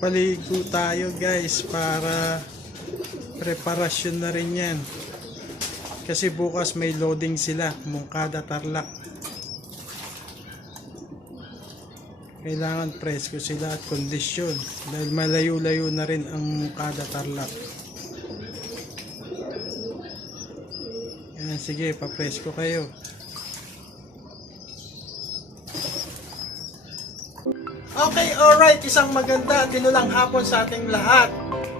Magpaligo tayo guys para preparasyon na rin yan. Kasi bukas may loading sila, Moncada Tarlac. Kailangan presko sila at kondisyon dahil malayo-layo na rin ang Moncada Tarlac. Yan, sige, papresko kayo. Okay, alright, isang maganda at tinulang hapon sa ating lahat.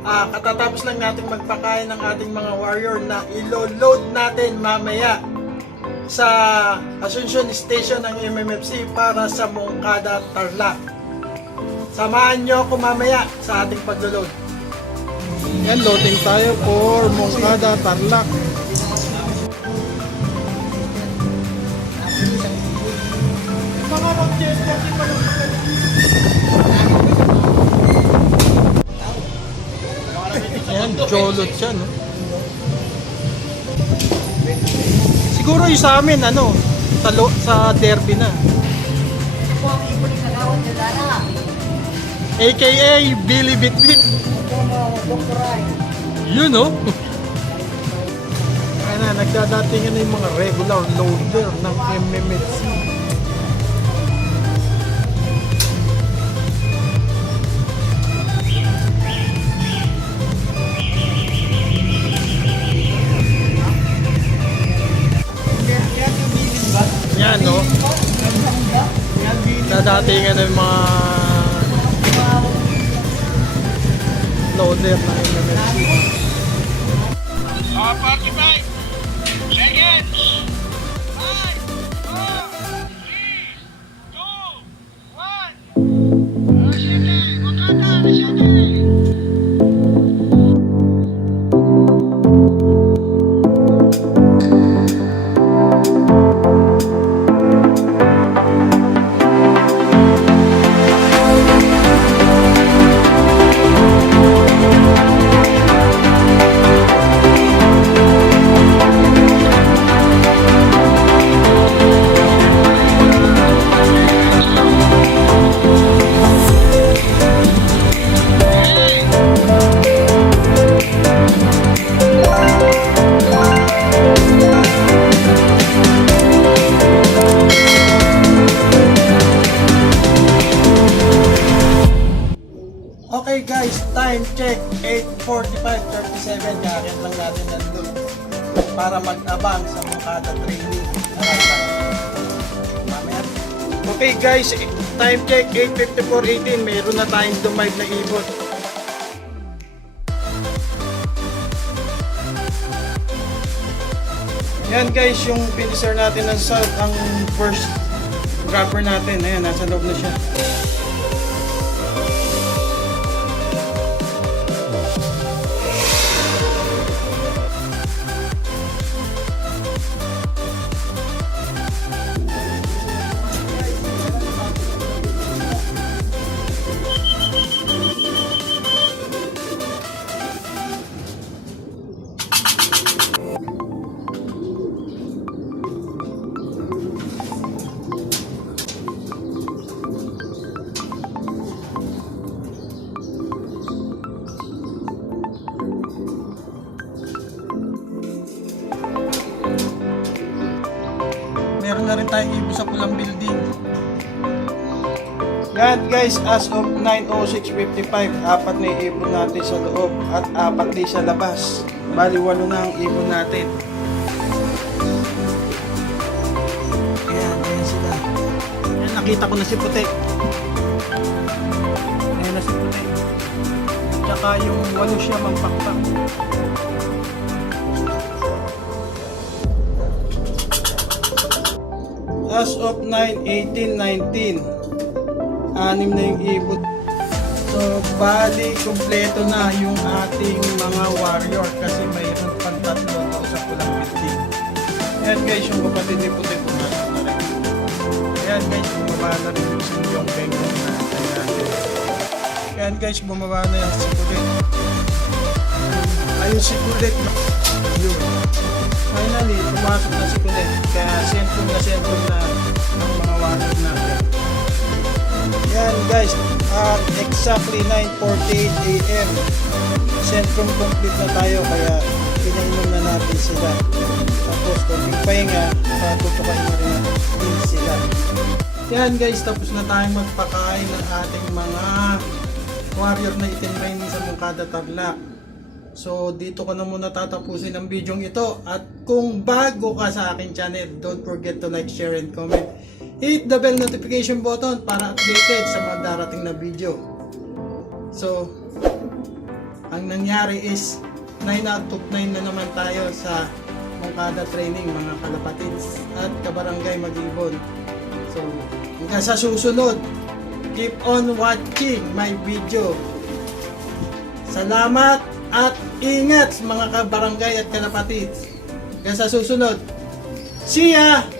Katatapos lang natin magpakain ng ating mga warrior na ilo-load natin mamaya sa Asuncion Station ng MMFC para sa Moncada Tarlac. Samahan nyo ako mamaya sa ating paglo-load. Yan, loading tayo for Moncada Tarlac. Mga mag-gesture, di pa lang yan, jolot siya, no? Siguro yung sa amin, ano, sa derby na. AKA Billy Bitbit. Yun, no? Kaya na, nagdadatingan na yung mga regular loader ng MMFC. Yan, no? Dadatingan na yung mga loader ng MMFC. Party 5 seconds. 5, 4, 3, 2, 1. Asyate, Moncada, asyate. Okay guys, time check 8:45:37. Kakit lang natin nandun para mag-abang sa Moncada training. Mamaya. Okay guys, time check 8:54:18. Mayroon na tayong dumaid na ibon. Yan guys, yung finisher natin ng south, ang first grabber natin. Ayan, nasa loob na siya. Meron na rin tayong ibon sa pulang building. Yan guys, as of 9:06:55, 4 na yung ibon natin sa loob at 4 din sa labas. Bali 8 na ang ibon natin. Ayan sila. Ayan, nakita ko na si Puti. Ayan na si Puti. Tsaka yung 8 siya magpakpak. As of 9:18:19, 6 na yung ibon. So, bali, kumpleto na yung ating mga warrior kasi mayroon pang 3 daw sa pulang building. Ayan guys, yung kapatid ni Puti pumasok na rin. Ayan guys, bumaba na rin yung sinyong bengal na natin. Ayan guys, bumaba na yung sikulit. Ayun sikulit. Yun. Finally, pumasok na sikulit. Kaya sentro na ng mga warrior natin. Yan guys, at exactly 9:48 AM. Centrum complete na tayo kaya pinainom na natin sila. Tapos konting pahinga, tutukain na rin natin sila. Yan guys, tapos na tayong magpakain ng ating mga warrior na itim training sa Moncada Tarlac. So dito ko na muna tatapusin ang video ito, at kung bago ka sa aking channel, don't forget to like, share, and comment. Hit the bell notification button para updated sa mga darating na video. So ang nangyari is 9 out of 9 na naman tayo sa Moncada training mga kalapatids at kabarangay Mag-ibon. So hanggang sa susunod, keep on watching my video. Salamat at ingat mga kabarangay at kalapatids. Hanggang sa susunod. See ya!